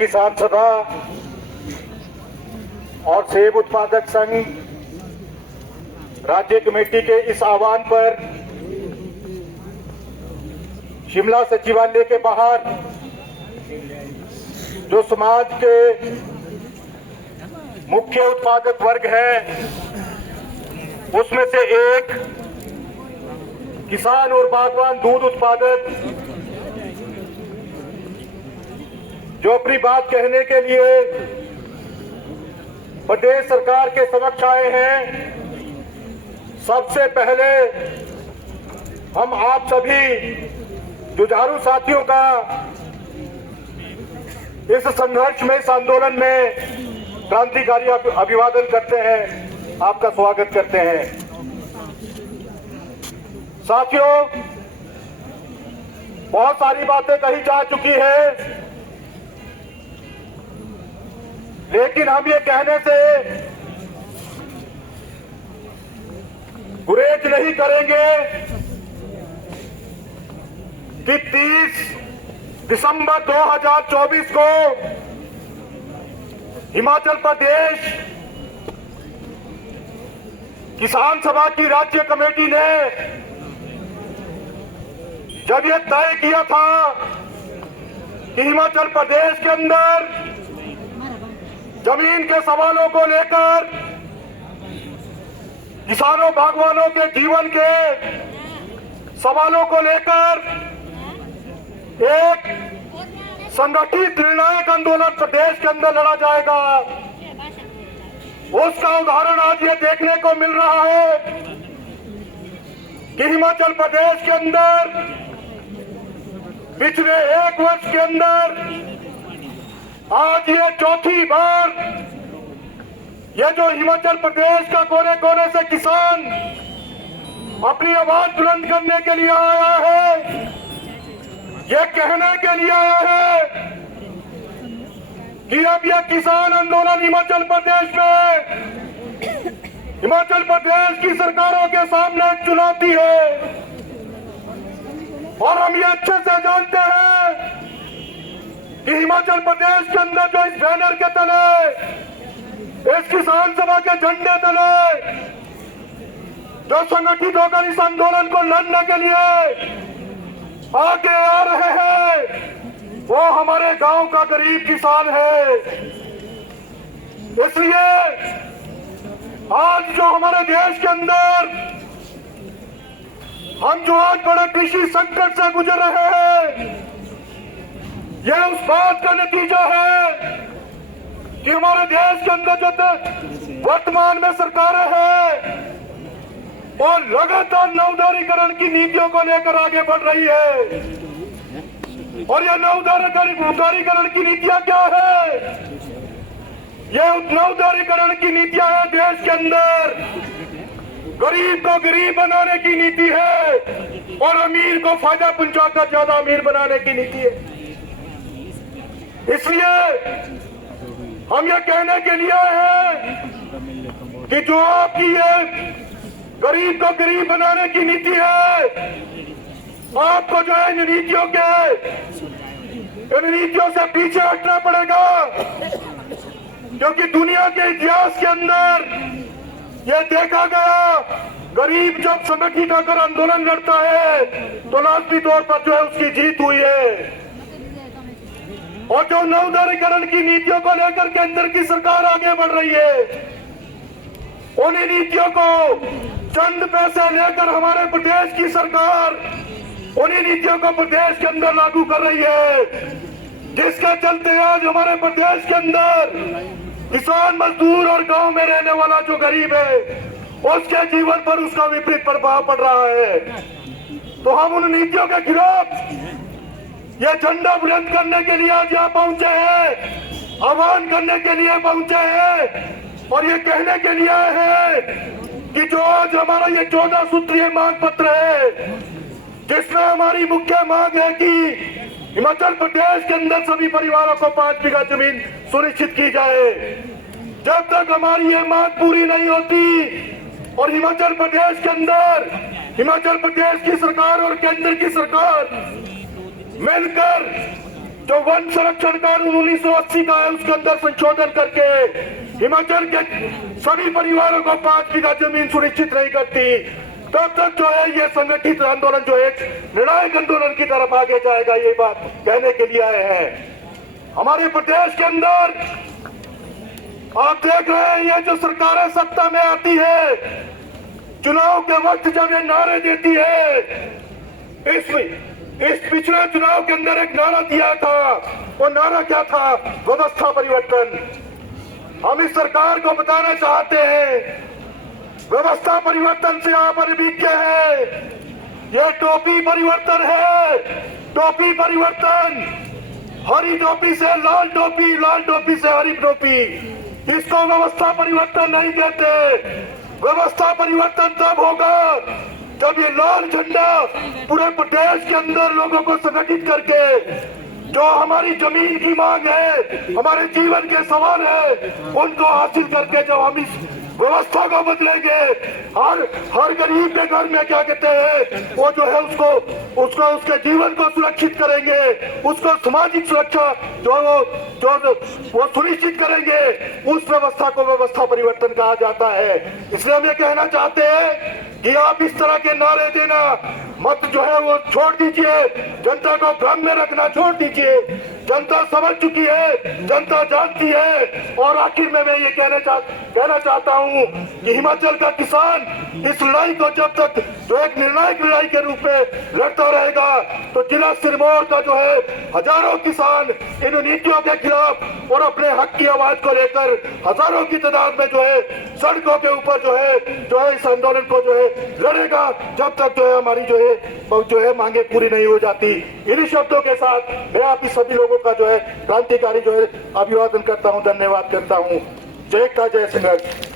किसान सभा और सेब उत्पादक संघ राज्य कमेटी के इस आह्वान पर शिमला सचिवालय के बाहर जो समाज के मुख्य उत्पादक वर्ग है उसमें से एक किसान और बागवान दूध उत्पादक जो अपनी बात कहने के लिए प्रदेश सरकार के समक्ष आए हैं। सबसे पहले हम आप सभी जुझारू साथियों का इस संघर्ष में, इस आंदोलन में क्रांतिकारी अभिवादन करते हैं, आपका स्वागत करते हैं। साथियों, बहुत सारी बातें कही जा चुकी है, लेकिन हम ये कहने से गुरेज नहीं करेंगे कि 30 दिसंबर 2024 को हिमाचल प्रदेश किसान सभा की राज्य कमेटी ने जब ये तय किया था कि हिमाचल प्रदेश के अंदर जमीन के सवालों को लेकर, किसानों बागवानों के जीवन के सवालों को लेकर एक संगठित निर्णायक आंदोलन प्रदेश के अंदर लड़ा जाएगा, उसका उदाहरण आज ये देखने को मिल रहा है कि हिमाचल प्रदेश के अंदर पिछले एक वर्ष के अंदर आज ये चौथी बार ये जो हिमाचल प्रदेश का कोने कोने से किसान अपनी आवाज बुलंद करने के लिए आया है, ये कहने के लिए आया है कि अब यह किसान आंदोलन हिमाचल प्रदेश में, हिमाचल प्रदेश की सरकारों के सामने एक चुनौती है। और हम ये अच्छे से जानते हैं कि हिमाचल प्रदेश के अंदर जो इस बैनर के तले, इस किसान सभा के झंडे तले जो संगठित होकर इस आंदोलन को लड़ने के लिए आगे आ रहे हैं, वो हमारे गांव का गरीब किसान है। इसलिए आज जो हमारे देश के अंदर हम जो आज बड़े कृषि संकट से गुजर रहे हैं, यह उस बात का नतीजा है कि हमारे देश के अंदर जो वर्तमान में सरकारें हैं और लगातार नवोदारीकरण की नीतियों को लेकर आगे बढ़ रही है। और यह नवोदारीकरण की नीतियां क्या है? यह नवोदारीकरण की नीतियां है देश के अंदर गरीब को गरीब बनाने की नीति है और अमीर को फायदा पहुंचाकर ज्यादा अमीर बनाने की नीति है। इसलिए हम ये कहने के लिए हैं कि जो आपकी ये गरीब को गरीब बनाने की नीति है, आपको जो है इन नीतियों से पीछे हटना पड़ेगा, क्योंकि दुनिया के इतिहास के अंदर ये देखा गया, गरीब जब संगठित होकर आंदोलन लड़ता है तो लाजमी तौर पर जो है उसकी जीत हुई है। और जो नवोदारीकरण की नीतियों को लेकर केंद्र की सरकार आगे बढ़ रही है, उन्हीं नीतियों को चंद पैसे लेकर हमारे प्रदेश की सरकार उन्हीं नीतियों को प्रदेश के अंदर लागू कर रही है, जिसके चलते आज हमारे प्रदेश के अंदर किसान, मजदूर और गांव में रहने वाला जो गरीब है उसके जीवन पर उसका विपरीत प्रभाव पड़ रहा है। तो हम उन नीतियों के खिलाफ ये झंडा बुलंद करने के लिए आज यहाँ पहुंचे हैं, आह्वान करने के लिए पहुंचे हैं और ये कहने के लिए है कि जो आज हमारा ये 14 सूत्रीय मांग पत्र है, जिसमें हमारी मुख्य मांग है कि हिमाचल प्रदेश के अंदर सभी परिवारों को 5 बीघा जमीन सुनिश्चित की जाए। जब तक हमारी ये मांग पूरी नहीं होती और हिमाचल प्रदेश के अंदर हिमाचल प्रदेश की सरकार और केंद्र की सरकार मिलकर जो वन संरक्षण कानून 1980 का है उसके अंदर संशोधन करके हिमाचल के सभी परिवारों को 5 बीघा जमीन सुनिश्चित नहीं करती, तब तक जो है ये संगठित आंदोलन जो एक निर्णायक आंदोलन की तरफ आगे जाएगा। ये बात कहने के लिए आए हैं। हमारे प्रदेश के अंदर आप देख रहे हैं, ये जो सरकारें सत्ता में आती है, चुनाव के वक्त जब ये नारे देती है, इस पिछले चुनाव के अंदर एक नारा दिया था। वो नारा क्या था? व्यवस्था परिवर्तन। हम इस सरकार को बताना चाहते हैं, व्यवस्था परिवर्तन से आप अनभिज्ञ है। ये टोपी परिवर्तन है, टोपी परिवर्तन। हरी टोपी से लाल टोपी, लाल टोपी से हरी टोपी, इसको व्यवस्था परिवर्तन नहीं कहते। व्यवस्था परिवर्तन तब होगा जब ये लाल झंडा पूरे प्रदेश के अंदर लोगों को संगठित करके, जो हमारी जमीन की मांग है, हमारे जीवन के सवाल है, उनको हासिल करके जब हम इस व्यवस्था को बदलेंगे, हर गरीब के घर में क्या कहते हैं, वो जो है उसको उसके जीवन को सुरक्षित करेंगे, उसको सामाजिक सुरक्षा वो सुनिश्चित करेंगे। उस व्यवस्था को व्यवस्था परिवर्तन कहा जाता है। इसलिए हम ये कहना चाहते हैं कि आप इस तरह के नारे देना मत जो है वो छोड़ दीजिए, जनता को भ्रम में रखना छोड़ दीजिए। जनता समझ चुकी है, जनता जानती है। और आखिर में मैं ये कहना चाहता हूँ कि हिमाचल का किसान इस लड़ाई को जब तक जो एक निर्णायक लड़ाई के रूप में लड़ता रहेगा, तो जिला सिरमौर का जो है हजारों किसान इन नीतियों के खिलाफ और अपने हक की आवाज को लेकर हजारों की तादाद में जो है सड़कों के ऊपर जो है इस आंदोलन को जो है लड़ेगा, जब तक जो है हमारी जो है मांगे पूरी नहीं हो जाती। इन्हीं शब्दों के साथ मैं आप सभी लोगों का जो है क्रांतिकारी जो है अभिवादन करता हूं, धन्यवाद करता हूं। जय का जय संघर्ष।